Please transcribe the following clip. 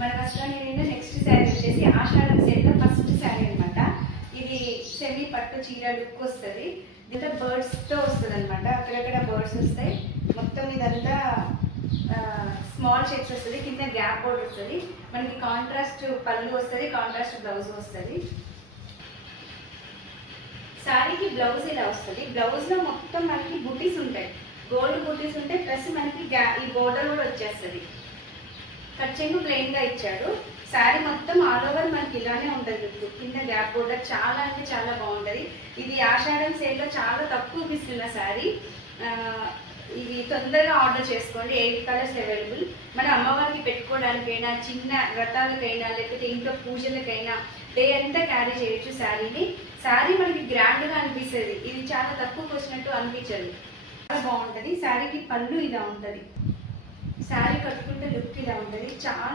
మన వస్త్రానికి నెక్స్ట్ శారీ వచ్చేసి ఆషాఢం సేల్లో ఫస్ట్ శారీ అనమాట. ఇది సెమీ పట్టు చీర లుక్ వస్తుంది. దీంట్లో బర్డ్స్తో వస్తుంది అనమాట. అక్కడక్కడ బర్డ్స్ వస్తాయి. మొత్తం ఇదంతా స్మాల్ షేప్స్ వస్తుంది. కింద గ్యాప్ బోర్డ్ వస్తుంది. మనకి కాంట్రాస్ట్ పళ్ళు వస్తుంది, కాంట్రాస్ట్ బ్లౌజ్ వస్తుంది. శారీకి బ్లౌజ్ ఇలా వస్తుంది. బ్లౌజ్లో మొత్తం మనకి బుటీస్ ఉంటాయి, గోల్డ్ బుటీస్ ఉంటాయి. ప్లస్ మనకి ఈ బోర్డర్ కూడా వచ్చేస్తుంది. కచ్చెంగు ప్లెయిన్గా ఇచ్చాడు. శారీ మొత్తం ఆల్ ఓవర్ మనకి ఇలానే ఉంటుంది. కింద గ్యాప్ బోర్డర్ చాలా అంటే చాలా బాగుంటుంది. ఇది ఆషాఢం సేల్లో చాలా తక్కువ ఇస్తున్న శారీ. ఇది తొందరగా ఆర్డర్ చేసుకోండి. 8 కలర్స్ అవైలబుల్. మన అమ్మవారికి పెట్టుకోవడానికైనా, చిన్న వ్రతాలకైనా, లేకపోతే ఇంట్లో పూజలకైనా డే అంతా క్యారీ చేయొచ్చు శారీని. శారీ మనకి గ్రాండ్గా అనిపిస్తుంది. ఇది చాలా తక్కువకి వచ్చినట్టు అనిపించదు. చాలా బాగుంటుంది. శారీకి పళ్ళు ఇలా ఉంటుంది. శారీ కట్టుకుంటే లుక్ ఇలా ఉంటుంది. చాలా